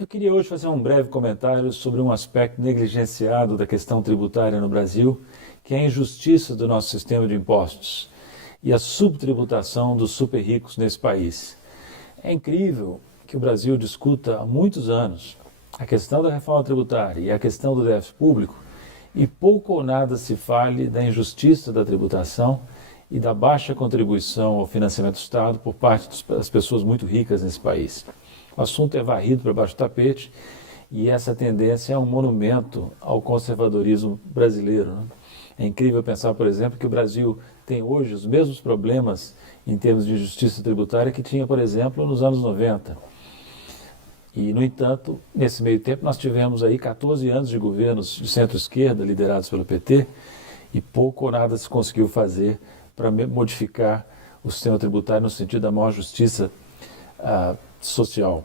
Eu queria hoje fazer um breve comentário sobre um aspecto negligenciado da questão tributária no Brasil, que é a injustiça do nosso sistema de impostos e a subtributação dos super ricos nesse país. É incrível que o Brasil discuta há muitos anos a questão da reforma tributária e a questão do déficit público e pouco ou nada se fale da injustiça da tributação e da baixa contribuição ao financiamento do Estado por parte das pessoas muito ricas nesse país. O assunto é varrido para baixo do tapete e essa tendência é um monumento ao conservadorismo brasileiro, né? É incrível pensar, por exemplo, que o Brasil tem hoje os mesmos problemas em termos de justiça tributária que tinha, por exemplo, nos anos 90. E, no entanto, nesse meio tempo nós tivemos aí 14 anos de governos de centro-esquerda liderados pelo PT e pouco ou nada se conseguiu fazer para modificar o sistema tributário no sentido da maior justiça social.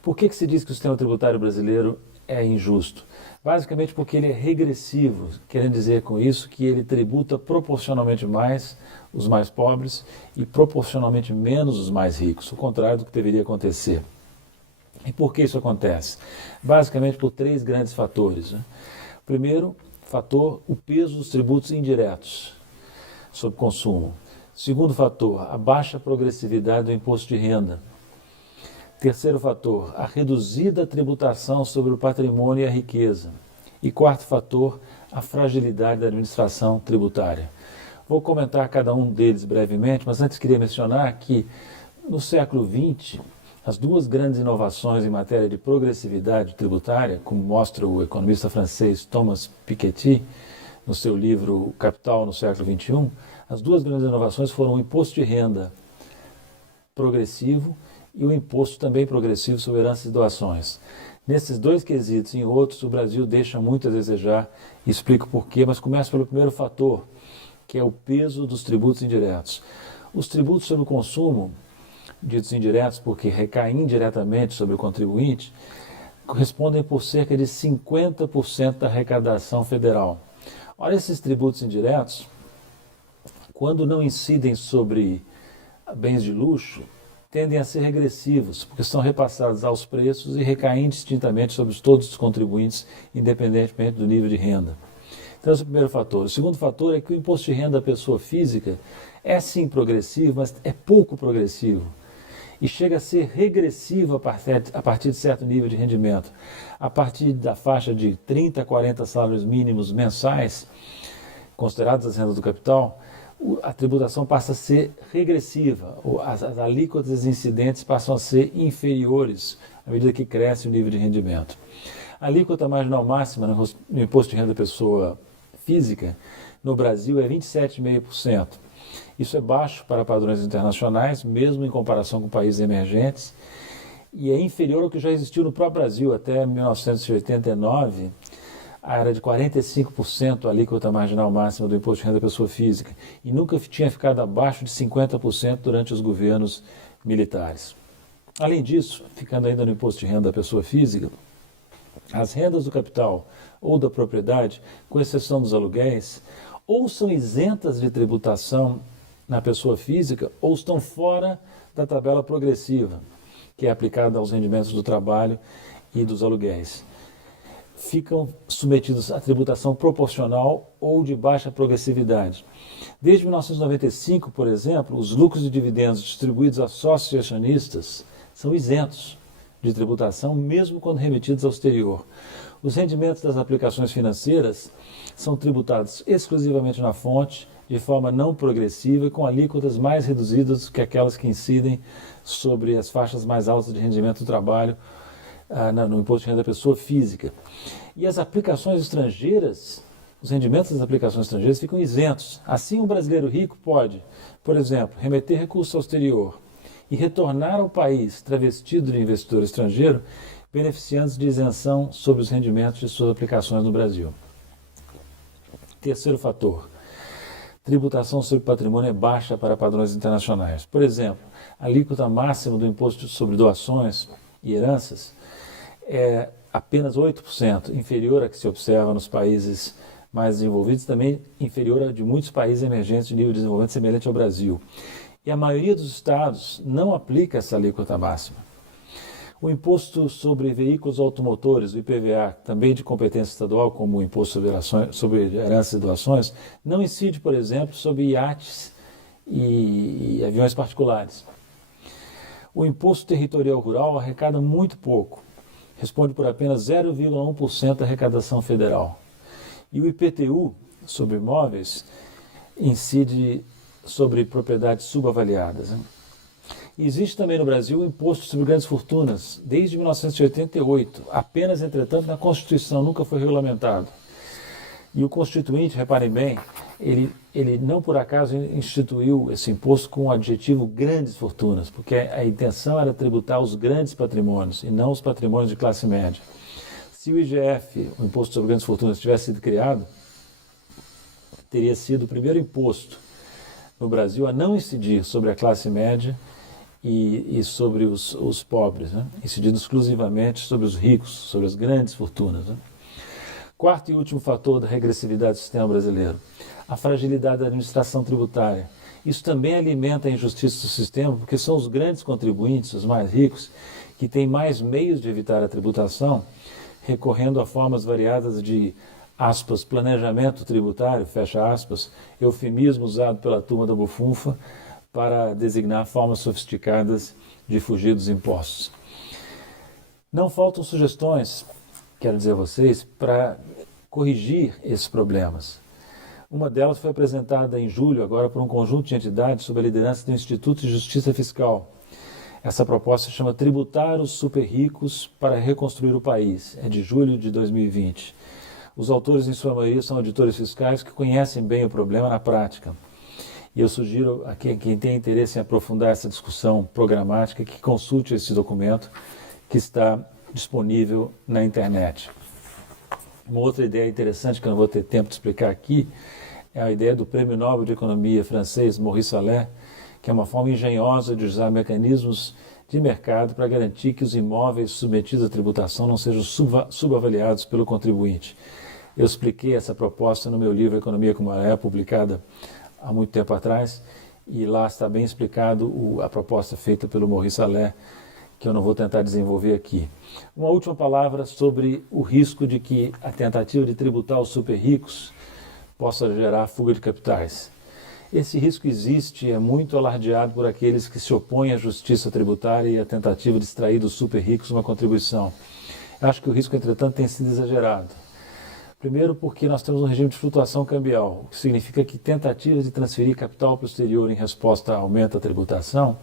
Por que se diz que o sistema tributário brasileiro é injusto? Basicamente porque ele é regressivo, querendo dizer com isso que ele tributa proporcionalmente mais os mais pobres e proporcionalmente menos os mais ricos, o contrário do que deveria acontecer. E por que isso acontece? Basicamente por três grandes fatores, né? Primeiro fator, o peso dos tributos indiretos sobre consumo. Segundo fator, a baixa progressividade do imposto de renda. Terceiro fator, a reduzida tributação sobre o patrimônio e a riqueza. E quarto fator, a fragilidade da administração tributária. Vou comentar cada um deles brevemente, mas antes queria mencionar que no século XX, as duas grandes inovações em matéria de progressividade tributária, como mostra o economista francês Thomas Piketty, no seu livro Capital no século XXI, as duas grandes inovações foram o imposto de renda progressivo e o imposto também progressivo sobre heranças e doações. Nesses dois quesitos e em outros, o Brasil deixa muito a desejar, e explico por quê, mas começo pelo primeiro fator, que é o peso dos tributos indiretos. Os tributos sobre o consumo, ditos indiretos porque recaem indiretamente sobre o contribuinte, correspondem por cerca de 50% da arrecadação federal. Ora, esses tributos indiretos, quando não incidem sobre bens de luxo, tendem a ser regressivos, porque são repassados aos preços e recaem distintamente sobre todos os contribuintes, independentemente do nível de renda. Então, esse é o primeiro fator. O segundo fator é que o imposto de renda da pessoa física é sim progressivo, mas é pouco progressivo. E chega a ser regressivo a partir de certo nível de rendimento. A partir da faixa de 30 a 40 salários mínimos mensais, considerados as rendas do capital, a tributação passa a ser regressiva, as alíquotas incidentes passam a ser inferiores à medida que cresce o nível de rendimento. A alíquota marginal máxima no imposto de renda da pessoa física no Brasil é 27,5%. Isso é baixo para padrões internacionais, mesmo em comparação com países emergentes, e é inferior ao que já existiu no próprio Brasil. Até 1989, era de 45% a alíquota marginal máxima do imposto de renda da pessoa física, e nunca tinha ficado abaixo de 50% durante os governos militares. Além disso, ficando ainda no imposto de renda da pessoa física, as rendas do capital ou da propriedade, com exceção dos aluguéis, ou são isentas de tributação na pessoa física ou estão fora da tabela progressiva, que é aplicada aos rendimentos do trabalho e dos aluguéis. Ficam submetidos à tributação proporcional ou de baixa progressividade. Desde 1995, por exemplo, os lucros e dividendos distribuídos a sócios e acionistas são isentos de tributação, mesmo quando remetidos ao exterior. Os rendimentos das aplicações financeiras são tributados exclusivamente na fonte, de forma não progressiva e com alíquotas mais reduzidas que aquelas que incidem sobre as faixas mais altas de rendimento do trabalho no imposto de renda da pessoa física. E as aplicações estrangeiras, os rendimentos das aplicações estrangeiras ficam isentos. Assim, o brasileiro rico pode, por exemplo, remeter recursos ao exterior e retornar ao país travestido de investidor estrangeiro, beneficiando-se de isenção sobre os rendimentos de suas aplicações no Brasil. Terceiro fator, tributação sobre patrimônio é baixa para padrões internacionais. Por exemplo, a alíquota máxima do imposto sobre doações e heranças é apenas 8%, inferior à que se observa nos países mais desenvolvidos, também inferior à de muitos países emergentes de nível de desenvolvimento semelhante ao Brasil. E a maioria dos estados não aplica essa alíquota máxima. O imposto sobre veículos automotores, o IPVA, também de competência estadual, como o imposto sobre heranças e doações, não incide, por exemplo, sobre iates e aviões particulares. O imposto territorial rural arrecada muito pouco, responde por apenas 0,1% da arrecadação federal. E o IPTU, sobre imóveis, incide sobre propriedades subavaliadas. Existe também no Brasil o imposto sobre grandes fortunas, desde 1988, apenas, entretanto, na Constituição, nunca foi regulamentado. E o Constituinte, reparem bem, ele não por acaso instituiu esse imposto com o adjetivo grandes fortunas, porque a intenção era tributar os grandes patrimônios e não os patrimônios de classe média. Se o IGF, o Imposto sobre Grandes Fortunas, tivesse sido criado, teria sido o primeiro imposto no Brasil a não incidir sobre a classe média e sobre os pobres, né? Incidindo exclusivamente sobre os ricos, sobre as grandes fortunas. Né? Quarto e último fator da regressividade do sistema brasileiro, a fragilidade da administração tributária. Isso também alimenta a injustiça do sistema, porque são os grandes contribuintes, os mais ricos, que têm mais meios de evitar a tributação, recorrendo a formas variadas de, aspas, planejamento tributário, fecha aspas, eufemismo usado pela turma da bufunfa, para designar formas sofisticadas de fugir dos impostos. Não faltam sugestões, quero dizer a vocês, para corrigir esses problemas. Uma delas foi apresentada em julho, agora por um conjunto de entidades sob a liderança do Instituto de Justiça Fiscal. Essa proposta se chama Tributar os Super Ricos para Reconstruir o País. É de julho de 2020. Os autores, em sua maioria, são auditores fiscais que conhecem bem o problema na prática. E eu sugiro a quem tem interesse em aprofundar essa discussão programática que consulte esse documento que está disponível na internet. Uma outra ideia interessante que eu não vou ter tempo de explicar aqui é a ideia do Prêmio Nobel de Economia francês Maurice Allais, que é uma forma engenhosa de usar mecanismos de mercado para garantir que os imóveis submetidos à tributação não sejam subavaliados pelo contribuinte. Eu expliquei essa proposta no meu livro Economia como ela é, publicada há muito tempo atrás, e lá está bem explicado a proposta feita pelo Maurice Allais, que eu não vou tentar desenvolver aqui. Uma última palavra sobre o risco de que a tentativa de tributar os super ricos possa gerar fuga de capitais. Esse risco existe e é muito alardeado por aqueles que se opõem à justiça tributária e à tentativa de extrair dos super ricos uma contribuição. Eu acho que o risco, entretanto, tem sido exagerado. Primeiro porque nós temos um regime de flutuação cambial, o que significa que tentativas de transferir capital para o exterior em resposta a aumento da tributação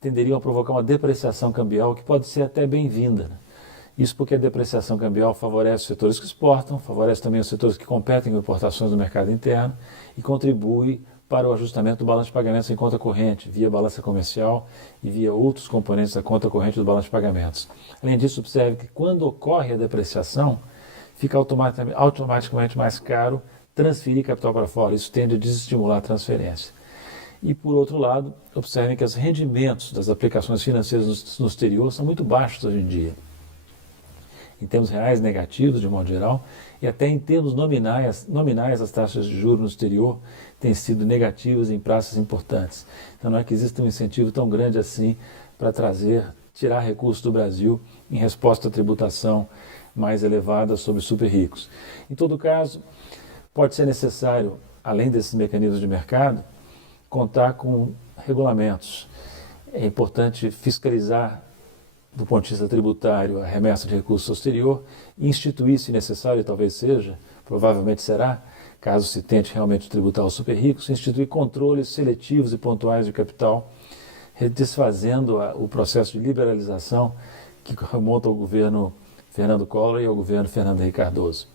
tenderiam a provocar uma depreciação cambial que pode ser até bem-vinda. Isso porque a depreciação cambial favorece os setores que exportam, favorece também os setores que competem com importações no mercado interno e contribui para o ajustamento do balanço de pagamentos em conta corrente, via balança comercial e via outros componentes da conta corrente do balanço de pagamentos. Além disso, observe que quando ocorre a depreciação, fica automaticamente mais caro transferir capital para fora. Isso tende a desestimular a transferência. E, por outro lado, observem que os rendimentos das aplicações financeiras no exterior são muito baixos hoje em dia. Em termos reais negativos, de modo geral, e até em termos nominais as taxas de juros no exterior têm sido negativas em praças importantes. Então não é que exista um incentivo tão grande assim para tirar recursos do Brasil em resposta à tributação mais elevada sobre super ricos. Em todo caso, pode ser necessário, além desses mecanismos de mercado, contar com regulamentos. É importante fiscalizar, do ponto de vista tributário, a remessa de recursos ao exterior, instituir, se necessário, e talvez seja, provavelmente será, caso se tente realmente tributar os super ricos, instituir controles seletivos e pontuais de capital, desfazendo o processo de liberalização que remonta ao governo Fernando Collor e ao governo Fernando Henrique Cardoso.